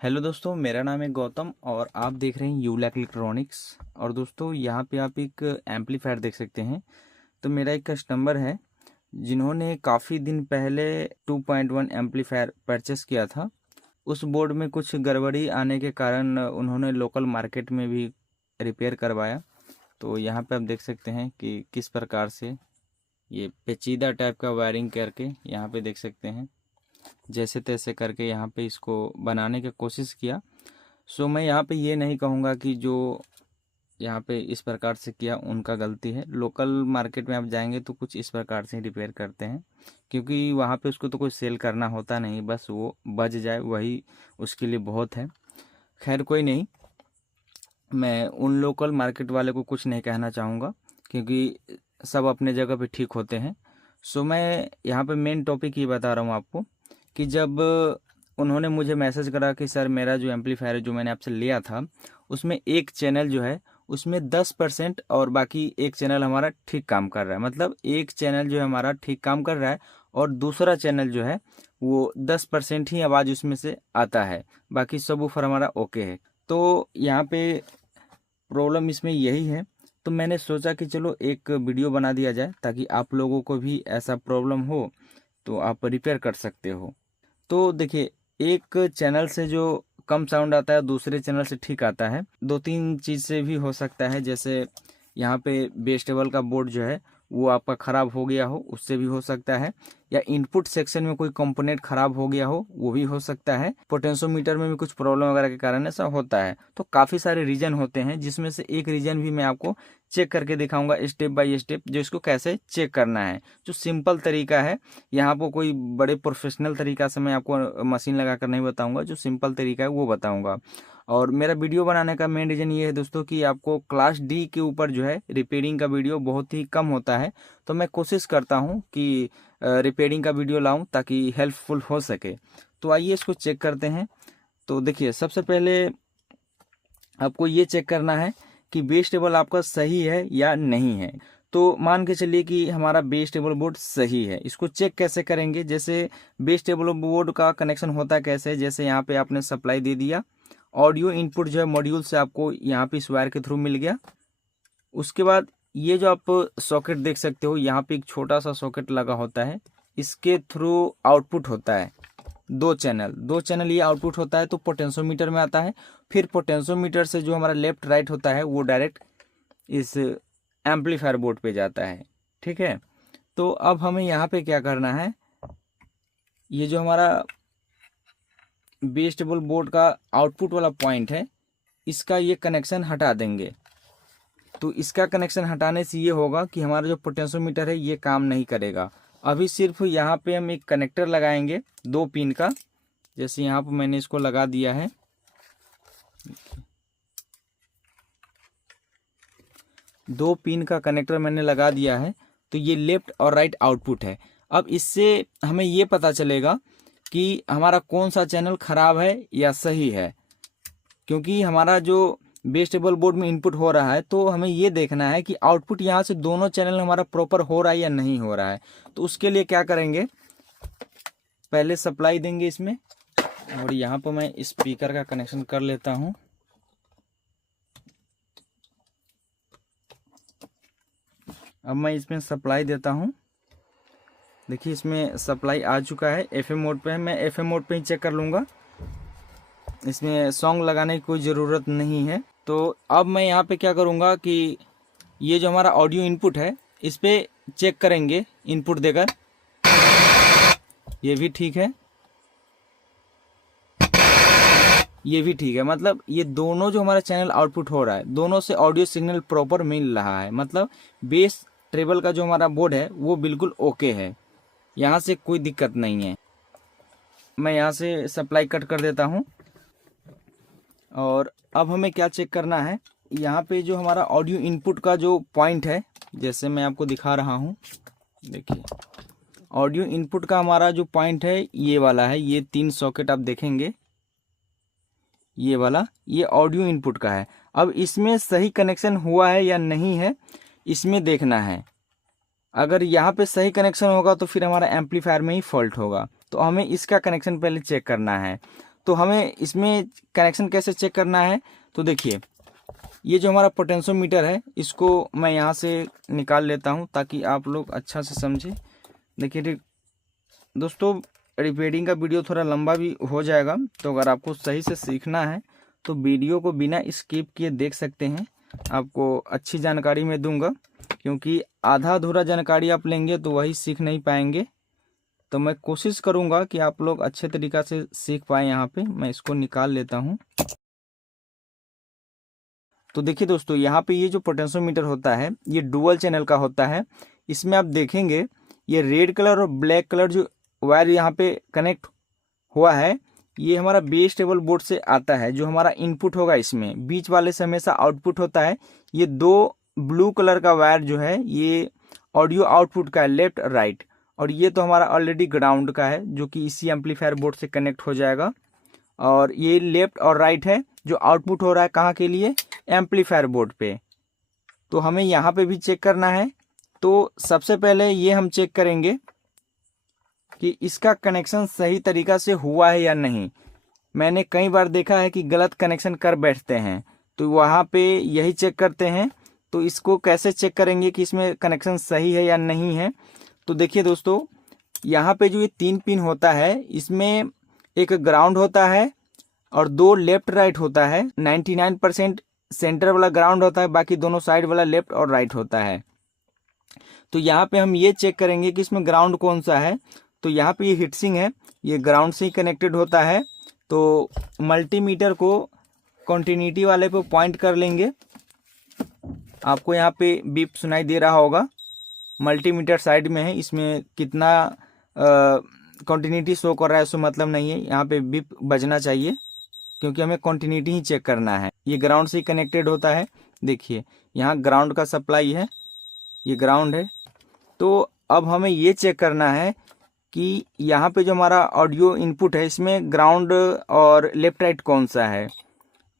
Hello दोस्तों, मेरा नाम है गौतम और आप देख रहे हैं यूलैक इलेक्ट्रॉनिक्स। और दोस्तों यहाँ पे आप एक एम्पलीफायर देख सकते हैं। तो मेरा एक कस्टमर है जिन्होंने काफ़ी दिन पहले 2.1 एम्पलीफायर परचेस किया था। उस बोर्ड में कुछ गड़बड़ी आने के कारण उन्होंने लोकल मार्केट में भी रिपेयर करवाया। तो यहाँ पे आप देख सकते हैं कि किस प्रकार से ये पेचीदा टाइप का वायरिंग करके यहाँ पे देख सकते हैं, जैसे तैसे करके यहाँ पे इसको बनाने की कोशिश किया। सो मैं यहाँ पे ये नहीं कहूँगा कि जो यहाँ पे इस प्रकार से किया उनका गलती है। लोकल मार्केट में आप जाएंगे तो कुछ इस प्रकार से रिपेयर करते हैं, क्योंकि वहाँ पे उसको तो कोई सेल करना होता नहीं, बस वो बच जाए वही उसके लिए बहुत है। खैर कोई नहीं, मैं उन लोकल मार्केट वाले को कुछ नहीं कहना चाहूँगा, क्योंकि सब अपने जगह पे ठीक होते हैं। सो मैं यहाँ पे मेन टॉपिक ये बता रहा हूँ आपको कि जब उन्होंने मुझे मैसेज करा कि सर मेरा जो एम्पलीफायर है जो मैंने आपसे लिया था उसमें एक चैनल जो है उसमें 10% और बाकी एक चैनल हमारा ठीक काम कर रहा है, मतलब एक चैनल जो है हमारा ठीक काम कर रहा है और दूसरा चैनल जो है वो 10% ही आवाज़ उसमें से आता है, बाकी सब वूफर हमारा ओके है। तो यहाँ पे प्रॉब्लम इसमें यही है। तो मैंने सोचा कि चलो एक वीडियो बना दिया जाए ताकि आप लोगों को भी ऐसा प्रॉब्लम हो तो आप रिपेयर कर सकते हो। तो देखिए, एक चैनल से जो कम साउंड आता है दूसरे चैनल से ठीक आता है, दो तीन चीज़ से भी हो सकता है। जैसे यहाँ पे बेस टेबल का बोर्ड जो है वो आपका ख़राब हो गया हो, उससे भी हो सकता है, या इनपुट सेक्शन में कोई कंपोनेंट ख़राब हो गया हो वो भी हो सकता है। पोटेंशियोमीटर में भी कुछ प्रॉब्लम वगैरह के कारण ऐसा होता है। तो काफ़ी सारे रीजन होते हैं, जिसमें से एक रीजन भी मैं आपको चेक करके दिखाऊंगा स्टेप बाय स्टेप, जो इसको कैसे चेक करना है, जो सिंपल तरीका है। यहाँ पर कोई बड़े प्रोफेशनल तरीका से मैं आपको मशीन लगा कर नहीं बताऊंगा, जो सिंपल तरीका है वो बताऊंगा। और मेरा वीडियो बनाने का मेन रीज़न ये है दोस्तों कि आपको क्लास डी के ऊपर जो है रिपेयरिंग का वीडियो बहुत ही कम होता है। तो मैं कोशिश करता हूँ कि रिपेयरिंग का वीडियो लाऊं ताकि हेल्पफुल हो सके। तो आइए इसको चेक करते हैं। तो देखिए, सबसे पहले आपको ये चेक करना है कि बेस टेबल आपका सही है या नहीं है। तो मान के चलिए कि हमारा बेस टेबल बोर्ड सही है। इसको चेक कैसे करेंगे? जैसे बेस टेबल बोर्ड का कनेक्शन होता है कैसे, जैसे यहाँ पे आपने सप्लाई दे दिया, ऑडियो इनपुट जो है मॉड्यूल से आपको यहाँ पे इस वायर के थ्रू मिल गया। उसके बाद ये जो आप सॉकेट देख सकते हो, यहाँ पे एक छोटा सा सॉकेट लगा होता है, इसके थ्रू आउटपुट होता है दो चैनल ये आउटपुट होता है। तो पोटेंशियोमीटर में आता है, फिर पोटेंशियोमीटर से जो हमारा लेफ्ट राइट होता है वो डायरेक्ट इस एम्पलीफायर बोर्ड पे जाता है। ठीक है, तो अब हमें यहाँ पे क्या करना है, ये जो हमारा बेस टेबल बोर्ड का आउटपुट वाला पॉइंट है इसका ये कनेक्शन हटा देंगे। तो इसका कनेक्शन हटाने से ये होगा कि हमारा जो पोटेंशियोमीटर है ये काम नहीं करेगा। अभी सिर्फ यहाँ पे हम एक कनेक्टर लगाएंगे 2 पिन का, जैसे यहाँ पर मैंने इसको लगा दिया है। 2 पिन का कनेक्टर मैंने लगा दिया है। तो ये लेफ्ट और राइट आउटपुट है। अब इससे हमें ये पता चलेगा कि हमारा कौन सा चैनल खराब है या सही है, क्योंकि हमारा जो बेस टेबल बोर्ड में इनपुट हो रहा है तो हमें ये देखना है कि आउटपुट यहाँ से दोनों चैनल हमारा प्रॉपर हो रहा है या नहीं हो रहा है। तो उसके लिए क्या करेंगे, पहले सप्लाई देंगे इसमें, और यहाँ पर मैं स्पीकर का कनेक्शन कर लेता हूँ। अब मैं इसमें सप्लाई देता हूँ। देखिए, इसमें सप्लाई आ चुका है, एफएम मोड पे है। मैं एफएम मोड पे ही चेक कर लूँगा, इसमें सॉन्ग लगाने की कोई ज़रूरत नहीं है। तो अब मैं यहाँ पे क्या करूँगा कि ये जो हमारा ऑडियो इनपुट है इस पर चेक करेंगे इनपुट देकर। ये भी ठीक है, ये भी ठीक है, मतलब ये दोनों जो हमारा चैनल आउटपुट हो रहा है दोनों से ऑडियो सिग्नल प्रॉपर मिल रहा है। मतलब बेस ट्रेबल का जो हमारा बोर्ड है वो बिल्कुल ओके है, यहाँ से कोई दिक्कत नहीं है। मैं यहाँ से सप्लाई कट कर देता हूँ। और अब हमें क्या चेक करना है, यहाँ पे जो हमारा ऑडियो इनपुट का जो पॉइंट है, जैसे मैं आपको दिखा रहा हूँ, देखिए ऑडियो इनपुट का हमारा जो पॉइंट है ये वाला है। ये 3 सॉकेट आप देखेंगे, ये वाला ये ऑडियो इनपुट का है। अब इसमें सही कनेक्शन हुआ है या नहीं है इसमें देखना है। अगर यहाँ पे सही कनेक्शन होगा तो फिर हमारा एम्पलीफायर में ही फॉल्ट होगा। तो हमें इसका कनेक्शन पहले चेक करना है। तो हमें इसमें कनेक्शन कैसे चेक करना है, तो देखिए ये जो हमारा पोटेंशियोमीटर है इसको मैं यहाँ से निकाल लेता हूँ ताकि आप लोग अच्छा से समझें। देखिए दोस्तों, रिपेयरिंग का वीडियो थोड़ा लंबा भी हो जाएगा, तो अगर आपको सही से सीखना है तो वीडियो को बिना स्किप किए देख सकते हैं। आपको अच्छी जानकारी मैं दूंगा, क्योंकि आधा अधूरा जानकारी आप लेंगे तो वही सीख नहीं पाएंगे। तो मैं कोशिश करूंगा कि आप लोग अच्छे तरीक़ा से सीख पाए। यहाँ पे मैं इसको निकाल लेता हूँ। तो देखिए दोस्तों, यहाँ पे ये जो पोटेंशियोमीटर होता है ये डुअल चैनल का होता है। इसमें आप देखेंगे ये रेड कलर और ब्लैक कलर जो वायर यहाँ पे कनेक्ट हुआ है, ये हमारा बेस टेबल बोर्ड से आता है। जो हमारा इनपुट होगा इसमें बीच वाले से हमेशा आउटपुट होता है। ये दो ब्लू कलर का वायर जो है ये ऑडियो आउटपुट का है, लेफ्ट राइट। और ये तो हमारा ऑलरेडी ग्राउंड का है जो कि इसी एम्पलीफायर बोर्ड से कनेक्ट हो जाएगा। और ये लेफ्ट और राइट है जो आउटपुट हो रहा है कहाँ के लिए, एम्पलीफायर बोर्ड पे। तो हमें यहाँ पे भी चेक करना है। तो सबसे पहले ये हम चेक करेंगे कि इसका कनेक्शन सही तरीका से हुआ है या नहीं। मैंने कई बार देखा है कि गलत कनेक्शन कर बैठते हैं, तो वहाँ पे यही चेक करते हैं। तो इसको कैसे चेक करेंगे कि इसमें कनेक्शन सही है या नहीं है, तो देखिए दोस्तों, यहाँ पे जो ये 3 पिन होता है इसमें एक ग्राउंड होता है और 2 लेफ्ट राइट होता है। 99% सेंटर वाला ग्राउंड होता है, बाकी दोनों साइड वाला लेफ्ट और राइट होता है। तो यहाँ पे हम ये चेक करेंगे कि इसमें ग्राउंड कौन सा है। तो यहाँ पे ये हीटसिंक है, ये ग्राउंड से ही कनेक्टेड होता है। तो मल्टीमीटर को कंटिन्यूटी वाले पे पॉइंट कर लेंगे। आपको यहाँ पे बीप सुनाई दे रहा होगा, मल्टीमीटर साइड में है। इसमें कितना कंटिन्यूटी शो कर रहा है उससे मतलब नहीं है, यहाँ पे बीप बजना चाहिए क्योंकि हमें कंटिन्यूटी ही चेक करना है। ये ग्राउंड से ही कनेक्टेड होता है। देखिए यहाँ ग्राउंड का सप्लाई है, ये ग्राउंड है। तो अब हमें ये चेक करना है कि यहाँ पे जो हमारा ऑडियो इनपुट है इसमें ग्राउंड और लेफ्ट राइट कौन सा है।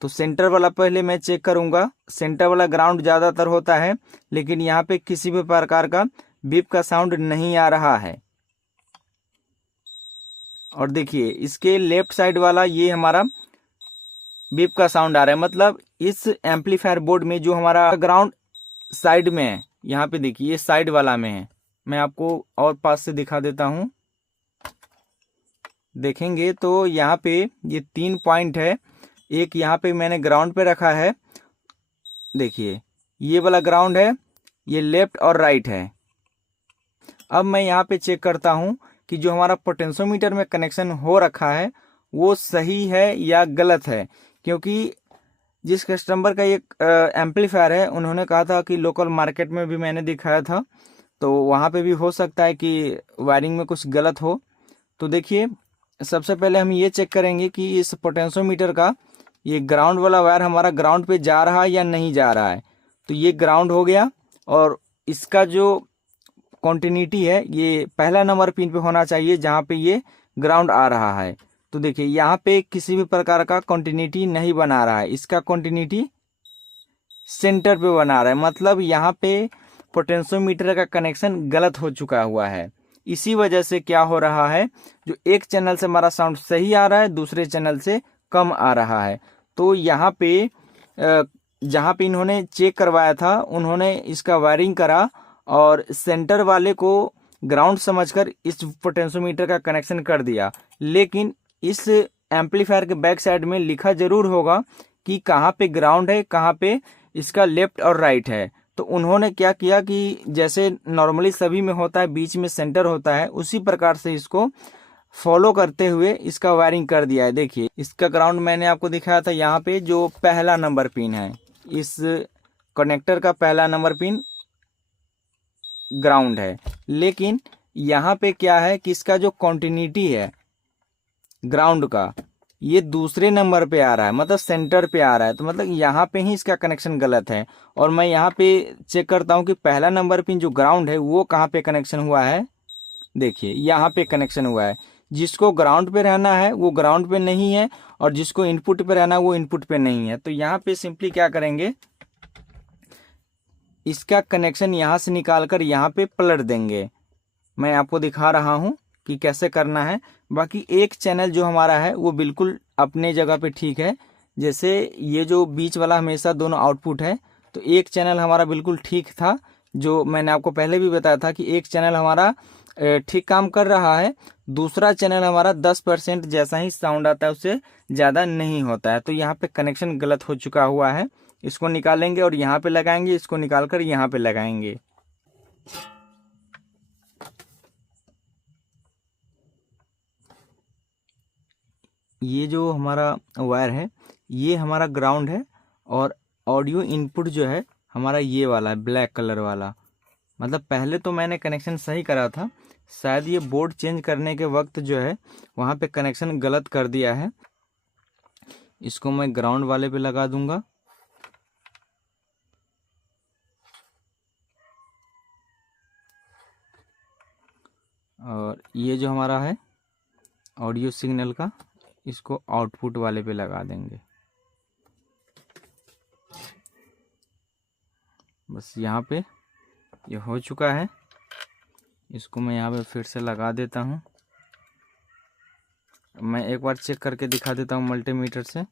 तो सेंटर वाला पहले मैं चेक करूँगा। सेंटर वाला ग्राउंड ज़्यादातर होता है, लेकिन यहाँ पे किसी भी प्रकार का बीप का साउंड नहीं आ रहा है। और देखिए इसके लेफ्ट साइड वाला ये हमारा बीप का साउंड आ रहा है, मतलब इस एम्पलीफायर बोर्ड में जो हमारा ग्राउंड साइड में है, यहाँ पे देखिए ये साइड वाला में है। मैं आपको और पास से दिखा देता हूँ। देखेंगे तो यहाँ पे ये 3 पॉइंट है। एक यहाँ पे मैंने ग्राउंड पे रखा है, देखिए ये वाला ग्राउंड है, ये लेफ्ट और राइट है। अब मैं यहाँ पे चेक करता हूँ कि जो हमारा पोटेंशियोमीटर में कनेक्शन हो रखा है वो सही है या गलत है। क्योंकि जिस कस्टमर का ये एम्पलीफायर है उन्होंने कहा था कि लोकल मार्केट में भी मैंने दिखाया था, तो वहाँ पे भी हो सकता है कि वायरिंग में कुछ गलत हो। तो देखिए सबसे पहले हम ये चेक करेंगे कि इस पोटेंशियोमीटर का ये ग्राउंड वाला वायर हमारा ग्राउंड पे जा रहा है या नहीं जा रहा है। तो ये ग्राउंड हो गया और इसका जो कंटिन्यूटी है ये पहला नंबर पिन पे होना चाहिए जहाँ पे ये ग्राउंड आ रहा है। तो देखिए यहाँ पे किसी भी प्रकार का कंटिन्यूटी नहीं बना रहा है, इसका कंटिन्यूटी सेंटर पे बना रहा है, मतलब यहाँ पे पोटेंशियोमीटर का कनेक्शन गलत हो चुका हुआ है। इसी वजह से क्या हो रहा है, जो एक चैनल से हमारा साउंड सही आ रहा है दूसरे चैनल से कम आ रहा है। तो यहाँ पे जहाँ पे इन्होंने चेक करवाया था उन्होंने इसका वायरिंग करा और सेंटर वाले को ग्राउंड समझकर इस पोटेंशियोमीटर का कनेक्शन कर दिया। लेकिन इस एम्पलीफायर के बैक साइड में लिखा जरूर होगा कि कहाँ पे ग्राउंड है, कहाँ पे इसका लेफ्ट और राइट है। तो उन्होंने क्या किया कि जैसे नॉर्मली सभी में होता है बीच में सेंटर होता है, उसी प्रकार से इसको फॉलो करते हुए इसका वायरिंग कर दिया है। देखिए इसका ग्राउंड मैंने आपको दिखाया था, यहाँ पे जो पहला नंबर पिन है इस कनेक्टर का पहला नंबर पिन ग्राउंड है। लेकिन यहाँ पे क्या है कि इसका जो कंटिन्यूटी है ग्राउंड का ये दूसरे नंबर पे आ रहा है, मतलब सेंटर पे आ रहा है। तो मतलब यहाँ पे ही इसका कनेक्शन गलत है। और मैं यहाँ पे चेक करता हूँ कि पहला नंबर पिन जो ग्राउंड है वो कहाँ पे कनेक्शन हुआ है। देखिए यहाँ पे कनेक्शन हुआ है। जिसको ग्राउंड पे रहना है वो ग्राउंड पे नहीं है और जिसको इनपुट पे रहना है वो इनपुट पे नहीं है। तो यहाँ पे सिंपली क्या करेंगे, इसका कनेक्शन यहाँ से निकाल कर यहाँ पे पलट देंगे। मैं आपको दिखा रहा हूँ, कि कैसे करना है। बाकी एक चैनल जो हमारा है वो बिल्कुल अपने जगह पे ठीक है। जैसे ये जो बीच वाला हमेशा दोनों आउटपुट है, तो एक चैनल हमारा बिल्कुल ठीक था, जो मैंने आपको पहले भी बताया था कि एक चैनल हमारा ठीक काम कर रहा है, दूसरा चैनल हमारा 10% जैसा ही साउंड आता है, उससे ज़्यादा नहीं होता है। तो यहाँ पे कनेक्शन गलत हो चुका हुआ है, इसको निकालेंगे और यहाँ पे लगाएंगे, इसको निकाल कर यहाँ पे लगाएंगे। ये जो हमारा वायर है ये हमारा ग्राउंड है, और ऑडियो इनपुट जो है हमारा ये वाला है, ब्लैक कलर वाला। मतलब पहले तो मैंने कनेक्शन सही करा था, शायद ये बोर्ड चेंज करने के वक्त जो है वहाँ पे कनेक्शन गलत कर दिया है। इसको मैं ग्राउंड वाले पे लगा दूंगा। और ये जो हमारा है ऑडियो सिग्नल का, इसको आउटपुट वाले पे लगा देंगे। बस यहाँ पे ये हो चुका है। इसको मैं यहाँ पे फिर से लगा देता हूँ। मैं एक बार चेक करके दिखा देता हूँ मल्टीमीटर से।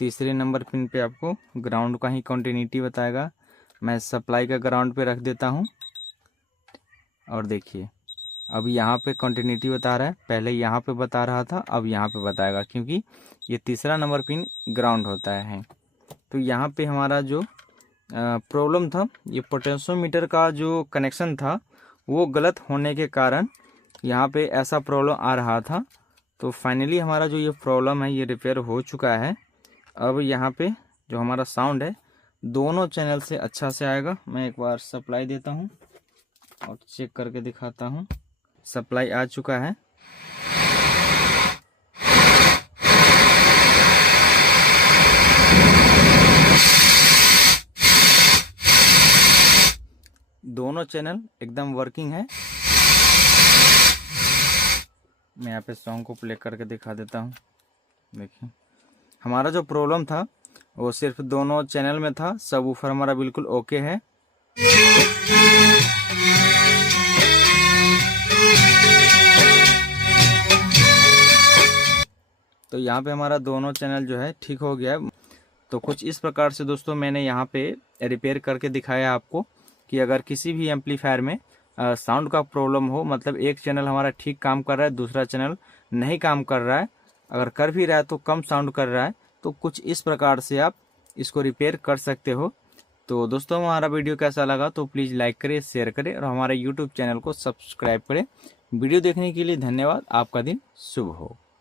तीसरे नंबर पिन पे आपको ग्राउंड का ही कंटिन्यूटी बताएगा। मैं सप्लाई का ग्राउंड पे रख देता हूँ, और देखिए अब यहाँ पे कंटिन्यूटी बता रहा है, पहले यहाँ पे बता रहा था, अब यहाँ पे बताएगा, क्योंकि ये तीसरा नंबर पिन ग्राउंड होता है। तो यहाँ पे हमारा जो प्रॉब्लम था, ये पोटेंशियोमीटर का जो कनेक्शन था वो गलत होने के कारण यहाँ पे ऐसा प्रॉब्लम आ रहा था। तो फाइनली हमारा जो ये प्रॉब्लम है ये रिपेयर हो चुका है। अब यहाँ पे जो हमारा साउंड है दोनों चैनल से अच्छा से आएगा। मैं एक बार सप्लाई देता हूँ और चेक करके दिखाता हूँ। सप्लाई आ चुका है। दोनों चैनल एकदम वर्किंग है। मैं यहाँ पे सॉन्ग को प्ले करके दिखा देता हूँ। देखिए हमारा जो प्रॉब्लम था वो सिर्फ दोनों चैनल में था, सब ऊपर हमारा बिल्कुल ओके है। तो यहाँ पे हमारा दोनों चैनल जो है ठीक हो गया है। तो कुछ इस प्रकार से दोस्तों मैंने यहाँ पे रिपेयर करके दिखाया आपको कि अगर किसी भी एम्पलीफायर में साउंड का प्रॉब्लम हो, मतलब एक चैनल हमारा ठीक काम कर रहा है, दूसरा चैनल नहीं काम कर रहा है, अगर कर भी रहा है तो कम साउंड कर रहा है, तो कुछ इस प्रकार से आप इसको रिपेयर कर सकते हो। तो दोस्तों हमारा वीडियो कैसा लगा तो प्लीज़ लाइक करें, शेयर करें और हमारे यूट्यूब चैनल को सब्सक्राइब करें। वीडियो देखने के लिए धन्यवाद। आपका दिन शुभ हो।